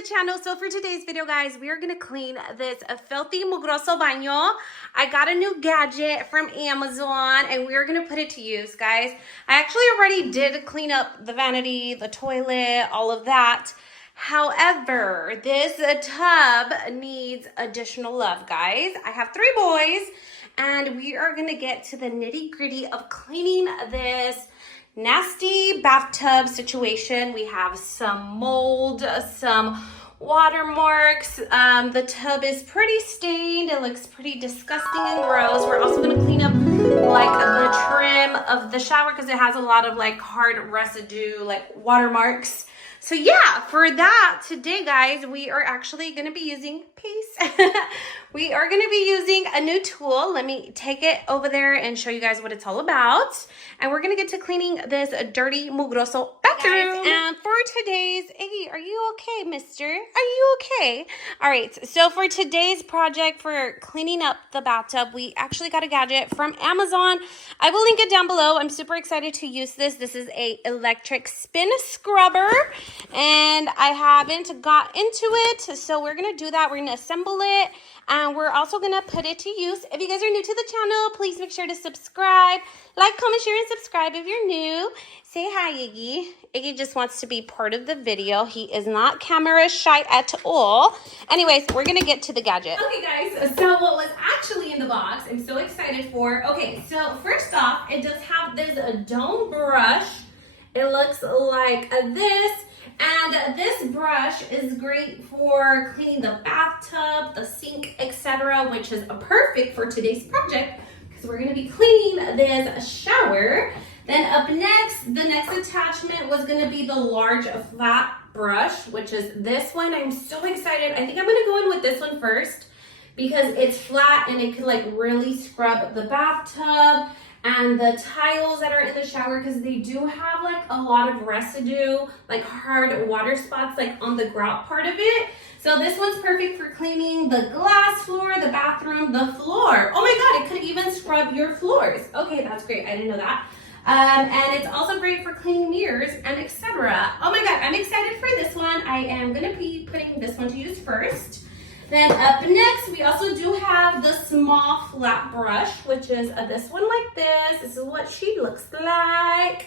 the channel. So for today's video, guys, we are gonna clean this filthy mugroso baño. I got a new gadget from Amazon and we are gonna put it to use, guys. I actually already did clean up the vanity, the toilet, all of that. However, this tub needs additional love, guys. I have 3 boys and we are gonna get to the nitty-gritty of cleaning this nasty bathtub situation. We have some mold, some watermarks. The tub is pretty stained. It looks pretty disgusting and gross. We're also gonna clean up like the trim of the shower because it has a lot of like hard residue, like watermarks. So yeah, for that today, guys, we are actually gonna be using we are gonna be using a new tool. Let me take it over there and show you guys what it's all about. And we're gonna get to cleaning this dirty mugroso bathroom. And for today's, Iggy, are you okay, mister? Are you okay? All right, so for today's project for cleaning up the bathtub, we actually got a gadget from Amazon. I will link it down below. I'm super excited to use this. This is a electric spin scrubber and I haven't got into it. So we're gonna do that. We're gonna assemble it and we're also gonna put it to use. If you guys are new to the channel, please make sure to subscribe, like, comment, share, and subscribe if you're new. Say hi, Iggy. Iggy just wants to be part of the video. He is not camera shy at all. Anyways, we're gonna get to the gadget. Okay, guys, so what was actually in the box, I'm so excited for. Okay, so first off, it does have this dome brush. It looks like this. And this brush is great for cleaning the bathtub, the sink, etc., which is perfect for today's project because we're going to be cleaning this shower. Then up next, the next attachment was going to be the large flat brush, which is this one. I'm so excited. I think I'm going to go in with this one first because it's flat and it can like really scrub the bathtub and the tiles that are in the shower because they do have like a lot of residue, like hard water spots like on the grout part of it. So this one's perfect for cleaning the glass floor, the bathroom, the floor. Oh my God, it could even scrub your floors. Okay, that's great. I didn't know that. And it's also great for cleaning mirrors and etc. Oh my God, I'm excited for this one. I am gonna be putting this one to use first. Then up next, we also do have the small flat brush, which is this one like this. This is what she looks like.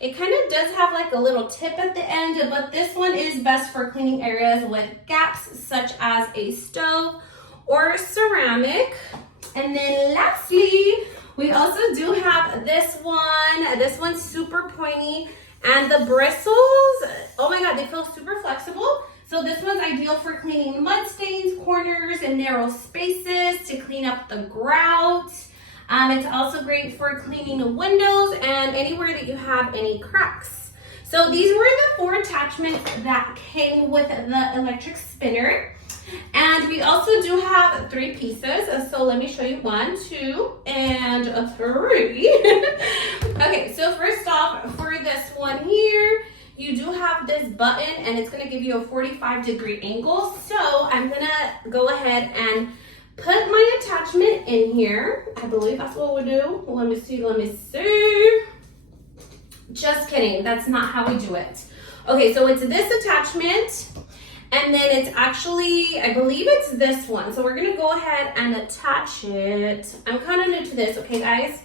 It kind of does have like a little tip at the end, but this one is best for cleaning areas with gaps such as a stove or ceramic. And then lastly, we also do have this one. This one's super pointy and the bristles, oh my God, they feel super flexible. So this one's ideal for cleaning mud stains, corners, and narrow spaces to clean up the grout. It's also great for cleaning the windows and anywhere that you have any cracks. So these were the 4 attachments that came with the electric spinner. And we also do have 3 pieces. So let me show you 1, 2, and 3. Okay, so first off, for this one here, you do have this button and it's gonna give you a 45-degree angle. So I'm gonna go ahead and put my attachment in here. I believe that's what we'll do. Let me see. Just kidding, that's not how we do it. Okay, so it's this attachment and then it's actually, I believe it's this one. So we're gonna go ahead and attach it. I'm kind of new to this, okay guys?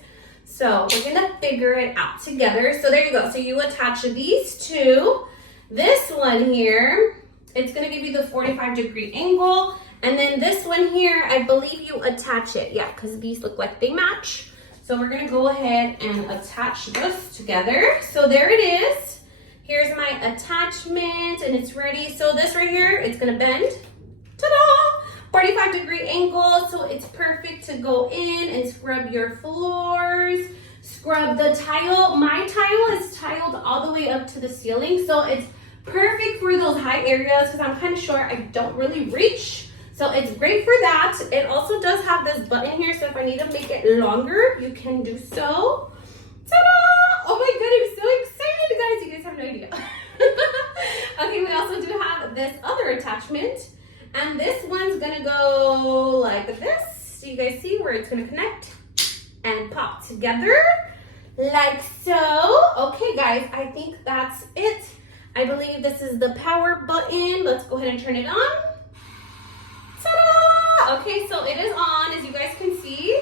So we're gonna figure it out together. So there you go. So you attach these 2. This one here, it's gonna give you the 45-degree angle. And then this one here, I believe you attach it. Yeah, because these look like they match. So we're gonna go ahead and attach this together. So there it is. Here's my attachment and it's ready. So this right here, it's gonna bend. Ta-da! 45-degree angle, so it's perfect to go in and scrub your floors, scrub the tile. My tile is tiled all the way up to the ceiling, so it's perfect for those high areas because I'm kind of short. I don't really reach, so it's great for that. It also does have this button here, so if I need to make it longer, you can do so. Ta-da! Oh my God, I'm so excited, guys. You guys have no idea. Okay, we also do have this other attachment. And this one's gonna go like this. So you guys see where it's gonna connect and pop together like so. Okay guys, I think that's it. I believe this is the power button. Let's go ahead and turn it on. Ta-da! Okay, so it is on, as you guys can see.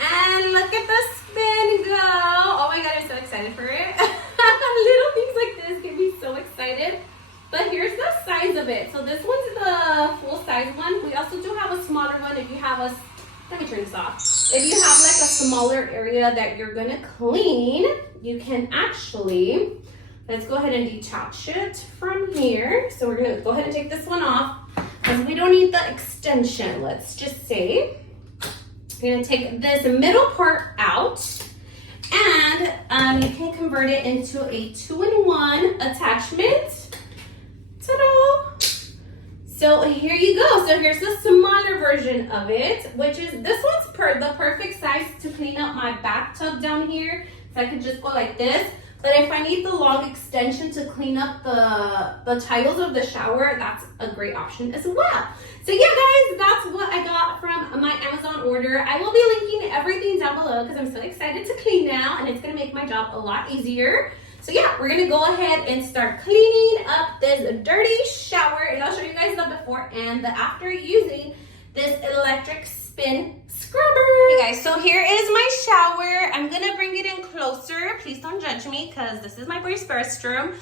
And look at the spin go. Oh my God, I'm so excited for it. Little things like this get me so excited. But here's the size of it. So this one's the full size one. We also do have a smaller one if you have a, let me turn this off. If you have like a smaller area that you're gonna clean, you can actually, let's go ahead and detach it from here. So we're gonna go ahead and take this one off because we don't need the extension, let's just say. We're gonna take this middle part out and you can convert it into a 2-in-1 attachment. Ta-da! So here you go. So here's the smaller version of it, which is, this one's the perfect size to clean up my bathtub down here. So I could just go like this. But if I need the long extension to clean up the tiles of the shower, that's a great option as well. So yeah, guys, that's what I got from my Amazon order. I will be linking everything down below because I'm so excited to clean now, and it's gonna make my job a lot easier. So yeah, we're gonna go ahead and start cleaning up this dirty shower, and I'll show you guys the before and the after using this electric spin scrubber. Okay guys, so here is my shower. I'm gonna bring it in closer. Please don't judge me because this is my boy's first room.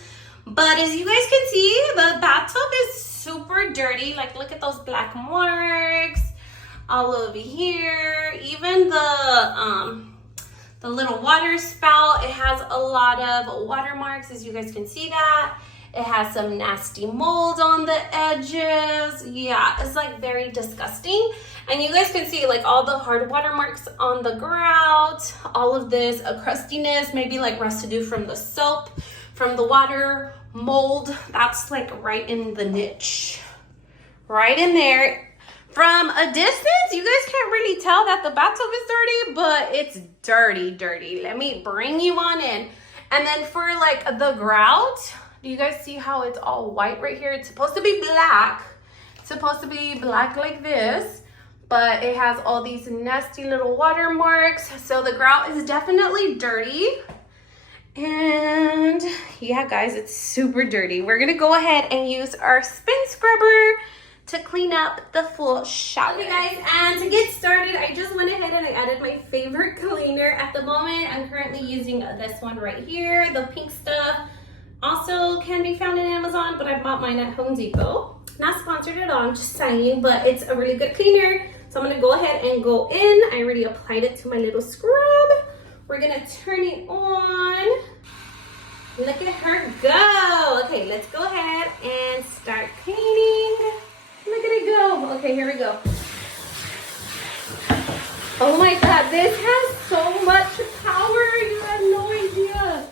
But as you guys can see, the bathtub is super dirty. Like, look at those black marks all over here. Even the little water spout, it has a lot of water marks, as you guys can see that. It has some nasty mold on the edges. Yeah, it's like very disgusting. And you guys can see like all the hard water marks on the grout, all of this crustiness, maybe like residue from the soap, from the water, mold. That's like right in the niche, right in there. From a distance, you guys can't really tell that the bathtub is dirty, but it's dirty, dirty. Let me bring you on in. And then for like the grout, do you guys see how it's all white right here? It's supposed to be black. It's supposed to be black like this, but it has all these nasty little water marks. So the grout is definitely dirty. And yeah, guys, it's super dirty. We're gonna go ahead and use our spin scrubber to clean up the full shower. Okay guys, and to get started, I just went ahead and I added my favorite cleaner. At the moment, I'm currently using this one right here, the pink stuff. Also can be found in Amazon, but I bought mine at Home Depot. Not sponsored at all, I'm just saying, but it's a really good cleaner. So I'm gonna go ahead and go in. I already applied it to my little scrub. We're gonna turn it on. Look at her go. Okay, let's go ahead and start cleaning. Look at it go. Okay, here we go. Oh my God, this has so much power. You have no idea.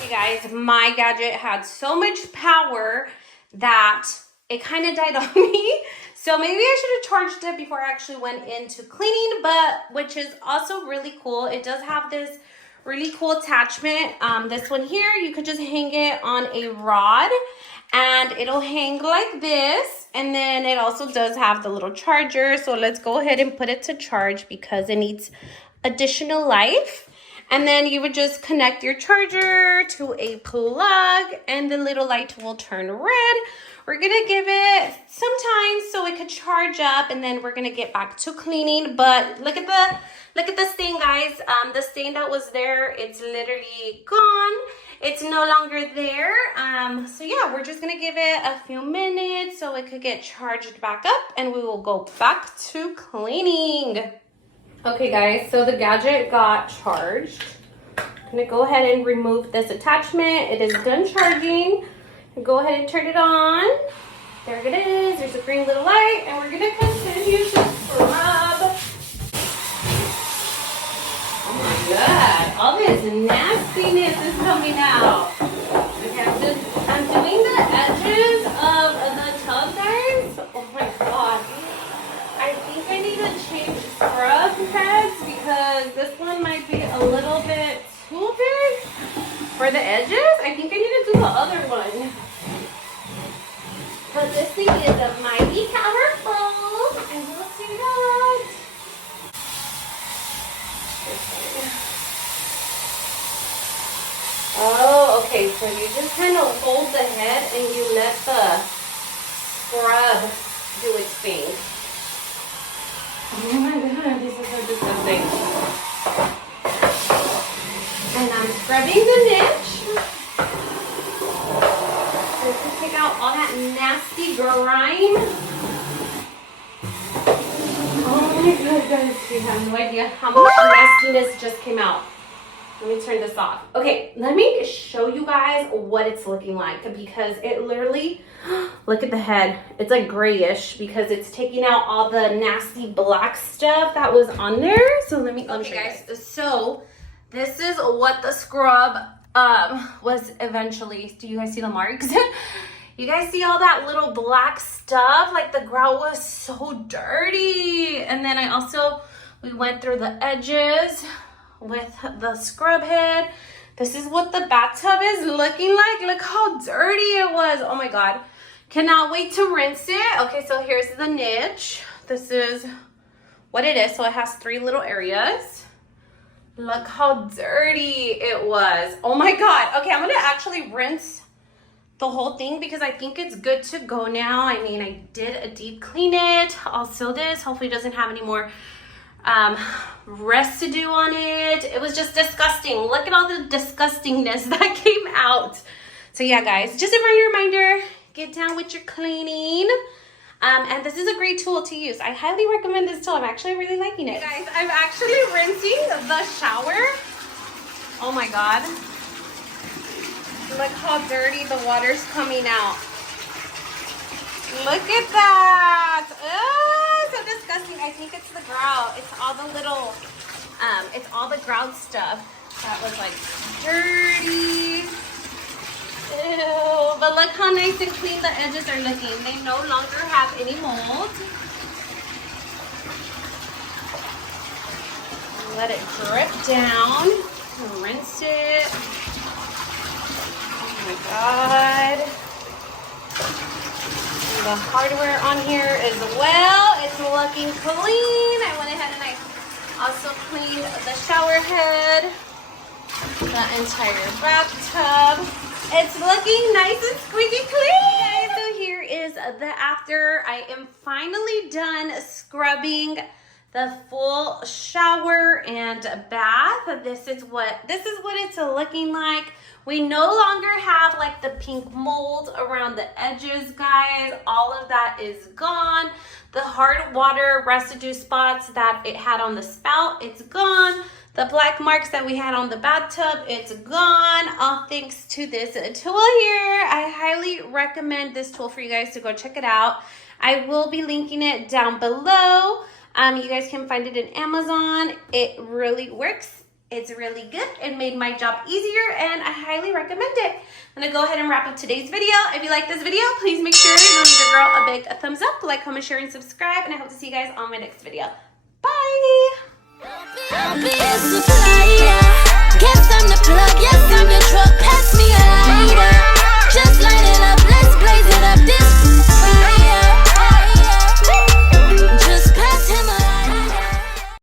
Hey guys, my gadget had so much power that it kind of died on me. So maybe I should have charged it before I actually went into cleaning, but which is also really cool. It does have this really cool attachment. This one here, you could just hang it on a rod and it'll hang like this. And then it also does have the little charger. So let's go ahead and put it to charge because it needs additional life. And then you would just connect your charger to a plug and the little light will turn red. We're gonna give it some time so it could charge up, and then we're gonna get back to cleaning. But look at the stain, guys. The stain that was there, it's literally gone. It's no longer there. So yeah, we're just gonna give it a few minutes so it could get charged back up, and we will go back to cleaning. Okay guys, so the gadget got charged. I'm gonna go ahead and remove this attachment. It is done charging. Go ahead and turn it on. There it is. There's a green little light, and we're gonna continue to scrub. Oh my God, all this nastiness is coming out. Okay, I'm doing the edges of the tub, guys. Oh my God. I think I need to change scrub heads because this one might be a little bit too big for the edges. I think I need to do the other one. Because this thing is a mighty powerful. kind of hold the head and you let the scrub do its thing. Oh my god, this is so disgusting. And I'm scrubbing the niche. Just to take out all that nasty grime. Oh my god, guys, you have no idea how much nastiness just came out. Let me turn this off. Okay, let me show you guys what it's looking like because it literally, look at the head. It's like grayish because it's taking out all the nasty black stuff that was on there. So let me show you guys. So this is what the scrub was eventually. Do you guys see the marks? You guys see all that little black stuff? Like the grout was so dirty. And then we went through the edges with the scrub head. This is what the bathtub is looking like. Look how dirty it was. Oh my god. Cannot wait to rinse it. Okay, so here's the niche. This is what it is. So it has 3 little areas. Look how dirty it was. Oh my god. Okay, I'm gonna actually rinse the whole thing because I think it's good to go now. I mean, I did a deep clean it. Also this hopefully doesn't have any more residue on it. It was just disgusting. Look at all the disgustingness that came out. So yeah, guys, just a reminder, get down with your cleaning. And this is a great tool to use. I highly recommend this tool. I'm actually really liking it. Guys, I'm actually rinsing the shower. Oh my god. Look how dirty the water's coming out. Look at that. Oh, so disgusting. I think it's the grout. It's all the little, it's all the grout stuff that was like dirty. Ew. But look how nice and clean the edges are looking. They no longer have any mold. Let it drip down. Rinse it. Oh my god. The hardware on here as well. It's looking clean. I went ahead and I also cleaned the shower head, the entire bathtub. It's looking nice and squeaky clean. Okay, so here is the after. I am finally done scrubbing the full shower and bath. This is what it's looking like. We no longer have like the pink mold around the edges, guys. All of that is gone. The hard water residue spots that it had on the spout, it's gone. The black marks that we had on the bathtub, it's gone. All thanks to this tool here. I highly recommend this tool for you guys to go check it out. I will be linking it down below. You guys can find it in Amazon. It really works. It's really good. It made my job easier and I highly recommend it. I'm gonna go ahead and wrap up today's video. If you like this video, please make sure you give your girl a big thumbs up, like, comment, share, and subscribe. And I hope to see you guys on my next video. Bye!